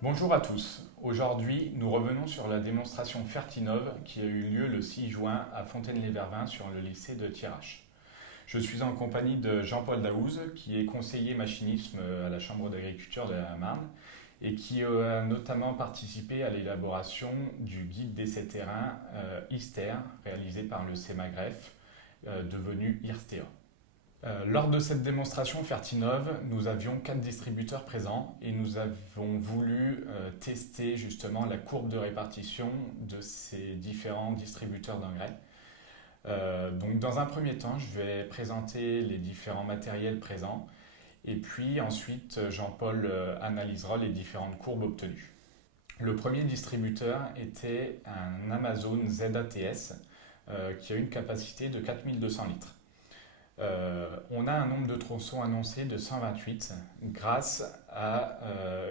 Bonjour à tous. Aujourd'hui, nous revenons sur la démonstration Fertinov qui a eu lieu le 6 juin à Fontaine-lès-Vervins sur le lycée de Thiérache. Je suis en compagnie de Jean-Paul Daouz, qui est conseiller machinisme à la Chambre d'agriculture de la Marne et qui a notamment participé à l'élaboration du guide d'essai terrain ISTER réalisé par le CEMAGREF, devenu IRSTEA. Lors de cette démonstration Fertinov, nous avions 4 distributeurs présents et nous avons voulu tester justement la courbe de répartition de ces différents distributeurs d'engrais. Donc dans un premier temps, je vais présenter les différents matériels présents et puis ensuite Jean-Paul analysera les différentes courbes obtenues. Le premier distributeur était un Amazon ZATS qui a une capacité de 4200 litres. On a un nombre de tronçons annoncé de 128 grâce à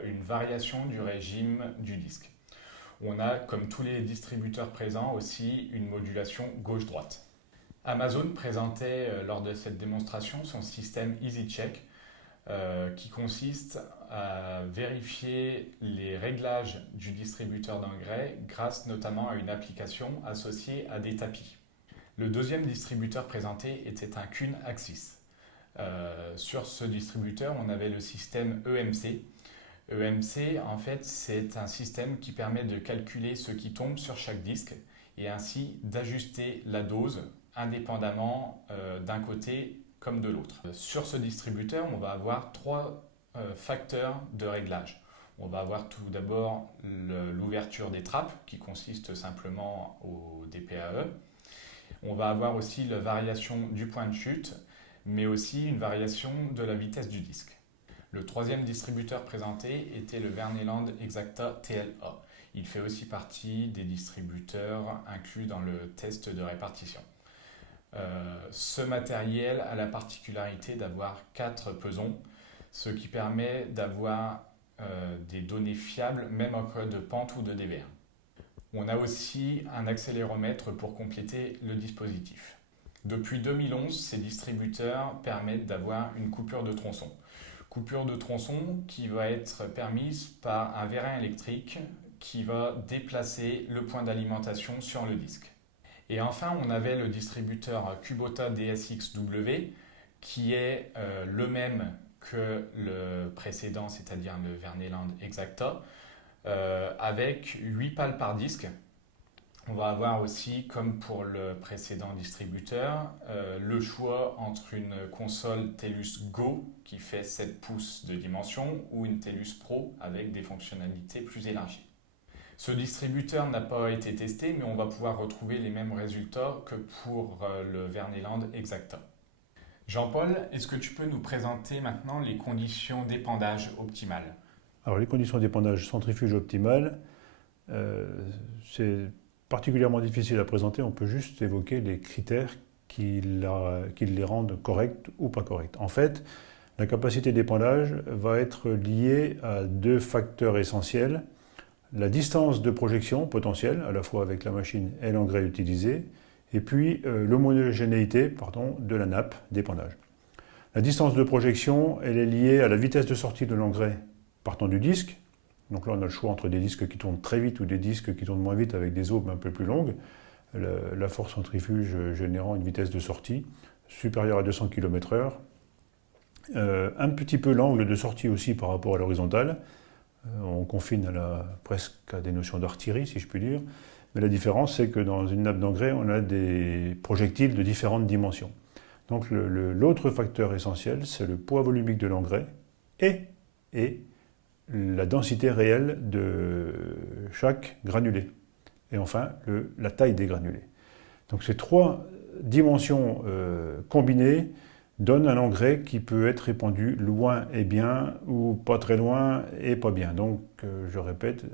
une variation du régime du disque. On a, comme tous les distributeurs présents, aussi une modulation gauche-droite. Amazon présentait lors de cette démonstration son système EasyCheck qui consiste à vérifier les réglages du distributeur d'engrais grâce notamment à une application associée à des tapis. Le deuxième distributeur présenté était un Kuhn Axis. Sur ce distributeur, on avait le système EMC. EMC, en fait, c'est un système qui permet de calculer ce qui tombe sur chaque disque et ainsi d'ajuster la dose indépendamment d'un côté comme de l'autre. Sur ce distributeur, on va avoir trois facteurs de réglage. On va avoir tout d'abord l'ouverture des trappes qui consiste simplement au DPAE. On va avoir aussi la variation du point de chute, mais aussi une variation de la vitesse du disque. Le troisième distributeur présenté était le Verneland Exacta TLA. Il fait aussi partie des distributeurs inclus dans le test de répartition. Ce matériel a la particularité d'avoir 4 pesons, ce qui permet d'avoir des données fiables même en cas de pente ou de dévers. On a aussi un accéléromètre pour compléter le dispositif. Depuis 2011, ces distributeurs permettent d'avoir une coupure de tronçon. Coupure de tronçon qui va être permise par un vérin électrique qui va déplacer le point d'alimentation sur le disque. Et enfin, on avait le distributeur Kubota DSX-W qui est le même que le précédent, c'est-à-dire le Verneland Exacta, avec 8 pales par disque. On va avoir aussi, comme pour le précédent distributeur, le choix entre une console TELUS Go qui fait 7 pouces de dimension ou une TELUS Pro avec des fonctionnalités plus élargies. Ce distributeur n'a pas été testé, mais on va pouvoir retrouver les mêmes résultats que pour le Verneland Exacta. Jean-Paul, est-ce que tu peux nous présenter maintenant les conditions d'épandage optimales? Alors les conditions d'épandage centrifuge optimales, c'est particulièrement difficile à présenter, on peut juste évoquer les critères qui les rendent correctes ou pas correctes. En fait, la capacité d'épandage va être liée à deux facteurs essentiels. La distance de projection potentielle, à la fois avec la machine et l'engrais utilisé, et puis l'homogénéité de la nappe d'épandage. La distance de projection, elle est liée à la vitesse de sortie de l'engrais partant du disque. Donc là, on a le choix entre des disques qui tournent très vite ou des disques qui tournent moins vite avec des aubes un peu plus longues. La force centrifuge générant une vitesse de sortie supérieure à 200 km/h. Un petit peu l'angle de sortie aussi par rapport à l'horizontale. On confine presque à des notions d'artillerie, si je puis dire. Mais la différence, c'est que dans une nappe d'engrais, on a des projectiles de différentes dimensions. Donc l'autre facteur essentiel, c'est le poids volumique de l'engrais et la densité réelle de chaque granulé. Et enfin, la taille des granulés. Donc ces trois dimensions combinées donnent un engrais qui peut être répandu loin et bien, ou pas très loin et pas bien. Donc, je répète,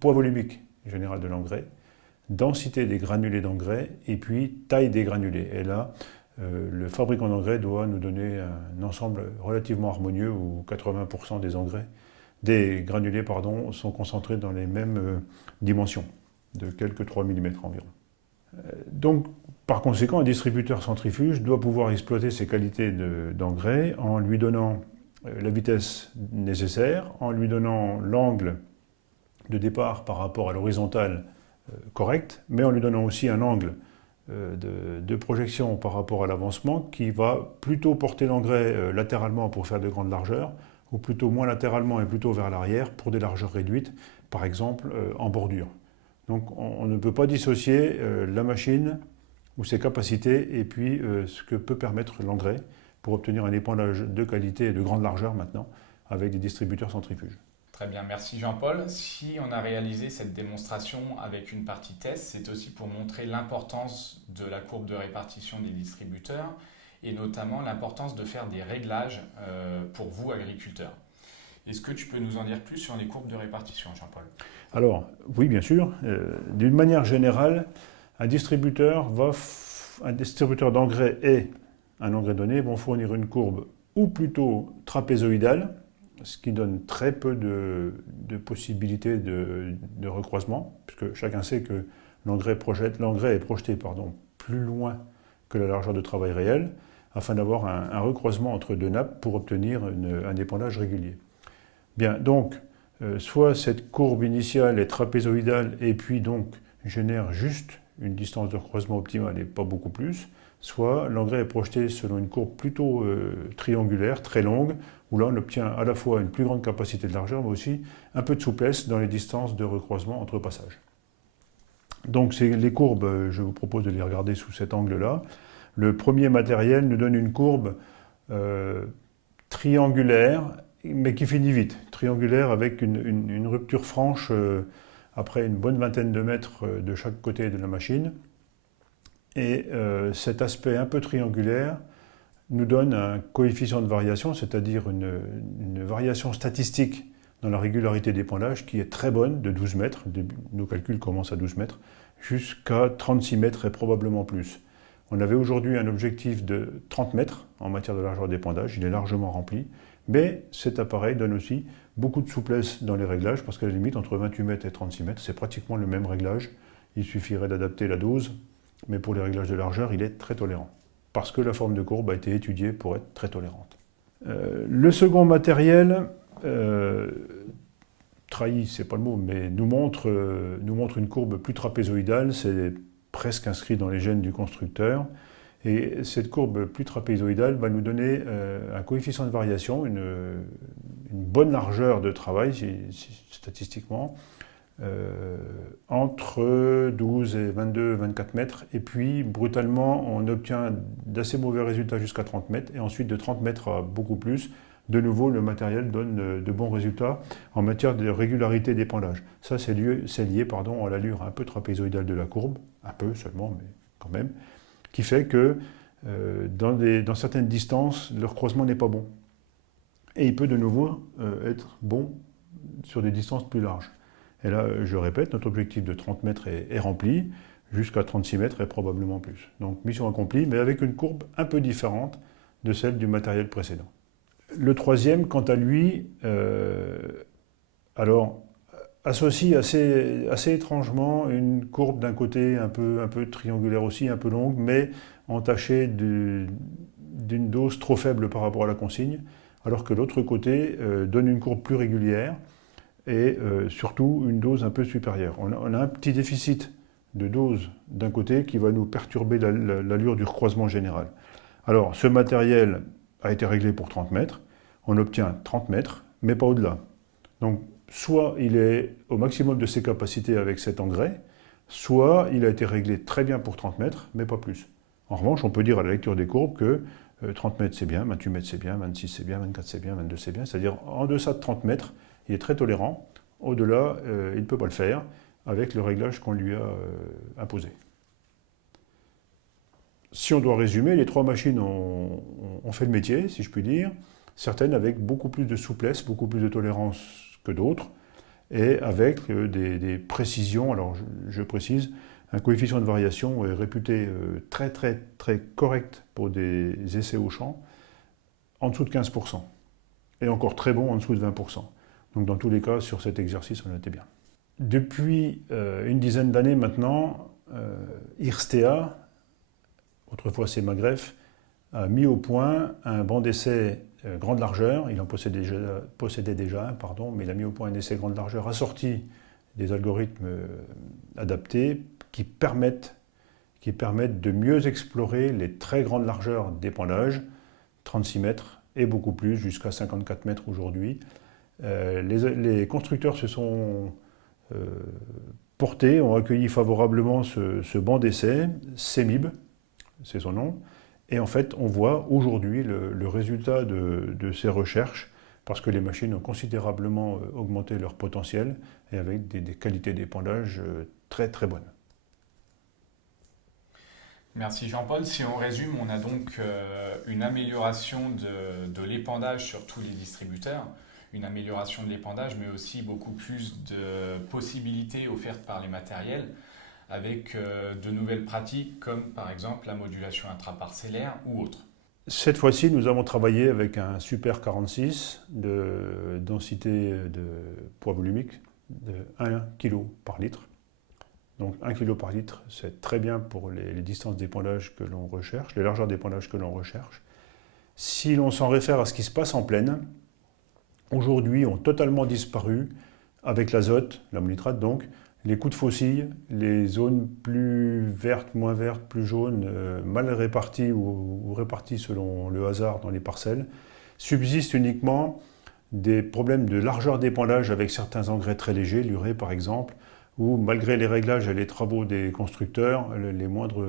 poids volumique général de l'engrais, densité des granulés d'engrais, et puis taille des granulés. Et là, le fabricant d'engrais doit nous donner un ensemble relativement harmonieux où 80% des granulés sont concentrés dans les mêmes dimensions, de quelques 3 mm environ. Donc, par conséquent, un distributeur centrifuge doit pouvoir exploiter ses qualités d'engrais en lui donnant la vitesse nécessaire, en lui donnant l'angle de départ par rapport à l'horizontale correct, mais en lui donnant aussi un angle de projection par rapport à l'avancement qui va plutôt porter l'engrais latéralement pour faire de grandes largeurs, ou plutôt moins latéralement et plutôt vers l'arrière pour des largeurs réduites, par exemple en bordure. Donc on ne peut pas dissocier la machine ou ses capacités et puis ce que peut permettre l'engrais pour obtenir un épandage de qualité et de grande largeur maintenant avec des distributeurs centrifuges. Très bien, merci Jean-Paul. Si on a réalisé cette démonstration avec une partie test, c'est aussi pour montrer l'importance de la courbe de répartition des distributeurs et notamment l'importance de faire des réglages pour vous, agriculteurs. Est-ce que tu peux nous en dire plus sur les courbes de répartition, Jean-Paul? Alors, oui, bien sûr. D'une manière générale, un distributeur d'engrais et un engrais donné vont fournir une courbe ou plutôt trapézoïdale, ce qui donne très peu de possibilités de recroisement, puisque chacun sait que l'engrais est projeté plus loin que la largeur de travail réelle, afin d'avoir un recroisement entre deux nappes pour obtenir un épandage régulier. Bien, donc, soit cette courbe initiale est trapézoïdale et puis donc génère juste une distance de recroisement optimale et pas beaucoup plus, soit l'engrais est projeté selon une courbe plutôt triangulaire, très longue, où là on obtient à la fois une plus grande capacité de largeur, mais aussi un peu de souplesse dans les distances de recroisement entre passages. Donc les courbes, je vous propose de les regarder sous cet angle-là. Le premier matériel nous donne une courbe triangulaire, mais qui finit vite. Triangulaire avec une rupture franche après une bonne vingtaine de mètres de chaque côté de la machine. Et cet aspect un peu triangulaire nous donne un coefficient de variation, c'est-à-dire une variation statistique dans la régularité d'épandage qui est très bonne, de 12 mètres, nos calculs commencent à 12 mètres, jusqu'à 36 mètres et probablement plus. On avait aujourd'hui un objectif de 30 mètres en matière de largeur d'épandage, il est largement rempli, mais cet appareil donne aussi beaucoup de souplesse dans les réglages, parce qu'à la limite, entre 28 mètres et 36 mètres, c'est pratiquement le même réglage, il suffirait d'adapter la dose, mais pour les réglages de largeur, il est très tolérant, parce que la forme de courbe a été étudiée pour être très tolérante. Le second matériel, trahi, c'est pas le mot, mais nous montre une courbe plus trapézoïdale, c'est presque inscrit dans les gènes du constructeur, et cette courbe plus trapézoïdale va nous donner un coefficient de variation, une bonne largeur de travail, statistiquement, entre 12 et 22, 24 mètres, et puis brutalement on obtient d'assez mauvais résultats jusqu'à 30 mètres, et ensuite de 30 mètres à beaucoup plus, de nouveau le matériel donne de bons résultats en matière de régularité d'épandage. Ça c'est lié à l'allure un peu trapézoïdale de la courbe, un peu seulement, mais quand même, qui fait que dans certaines distances, le recroisement n'est pas bon. Et il peut de nouveau être bon sur des distances plus larges. Et là, je répète, notre objectif de 30 mètres est rempli, jusqu'à 36 mètres et probablement plus. Donc mission accomplie, mais avec une courbe un peu différente de celle du matériel précédent. Le troisième, quant à lui, associe assez étrangement une courbe d'un côté un peu triangulaire aussi, un peu longue, mais entachée d'une dose trop faible par rapport à la consigne, alors que l'autre côté donne une courbe plus régulière et surtout une dose un peu supérieure. On a un petit déficit de dose d'un côté qui va nous perturber l'allure du recroisement général. Alors, ce matériel a été réglé pour 30 mètres, on obtient 30 mètres, mais pas au-delà. Donc, soit il est au maximum de ses capacités avec cet engrais, soit il a été réglé très bien pour 30 mètres, mais pas plus. En revanche, on peut dire à la lecture des courbes que 30 mètres c'est bien, 28 mètres c'est bien, 26 c'est bien, 24 c'est bien, 22 c'est bien, c'est-à-dire en deçà de 30 mètres, il est très tolérant, au-delà, il ne peut pas le faire avec le réglage qu'on lui a imposé. Si on doit résumer, les trois machines ont fait le métier, si je puis dire, certaines avec beaucoup plus de souplesse, beaucoup plus de tolérance que d'autres, et avec des précisions, alors je précise, un coefficient de variation réputé très très très correct pour des essais au champ, en dessous de 15%, et encore très bon en dessous de 20%. Donc dans tous les cas, sur cet exercice, on était bien. Depuis une dizaine d'années maintenant, IRSTEA, autrefois c'est Magref, a mis au point un banc d'essai grande largeur. Il en possédait déjà un, pardon, mais il a mis au point un essai grande largeur assorti des algorithmes adaptés qui permettent de mieux explorer les très grandes largeurs d'épandage, 36 mètres et beaucoup plus, jusqu'à 54 mètres aujourd'hui. Les constructeurs se sont portés, ont accueilli favorablement ce banc d'essai, CEMIB, c'est son nom. Et en fait, on voit aujourd'hui le résultat de ces recherches, parce que les machines ont considérablement augmenté leur potentiel et avec des qualités d'épandage très très bonnes. Merci Jean-Paul. Si on résume, on a donc une amélioration de l'épandage sur tous les distributeurs, une amélioration de l'épandage, mais aussi beaucoup plus de possibilités offertes par les matériels, avec de nouvelles pratiques comme par exemple la modulation intraparcellaire ou autre. Cette fois-ci, nous avons travaillé avec un Super 46 de densité de poids volumique de 1 kg par litre. Donc 1 kg par litre, c'est très bien pour les distances d'épandage que l'on recherche, les largeurs d'épandage que l'on recherche. Si l'on s'en réfère à ce qui se passe en plaine, aujourd'hui ont totalement disparu, avec l'azote, l'ammonitrate donc, les coups de faucille, les zones plus vertes, moins vertes, plus jaunes, mal réparties ou réparties selon le hasard dans les parcelles. Subsistent uniquement des problèmes de largeur d'épandage avec certains engrais très légers, l'urée par exemple, où malgré les réglages et les travaux des constructeurs, les moindres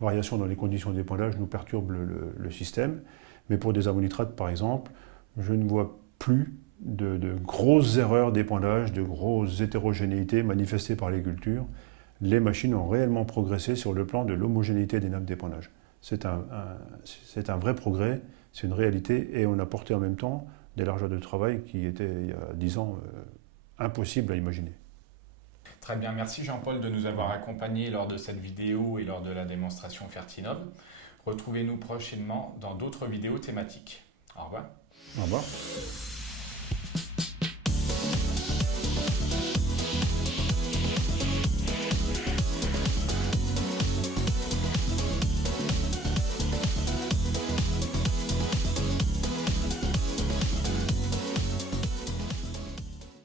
variations dans les conditions d'épandage nous perturbent le système. Mais pour des ammonitrates par exemple, je ne vois plus de grosses erreurs d'épandage, de grosses hétérogénéités manifestées par les cultures. Les machines ont réellement progressé sur le plan de l'homogénéité des nappes d'épandage. C'est un vrai progrès, c'est une réalité, et on a porté en même temps des largeurs de travail qui étaient, il y a 10 ans, impossibles à imaginer. Très bien, merci Jean-Paul de nous avoir accompagnés lors de cette vidéo et lors de la démonstration Fertinov. Retrouvez-nous prochainement dans d'autres vidéos thématiques. Au revoir. Au revoir.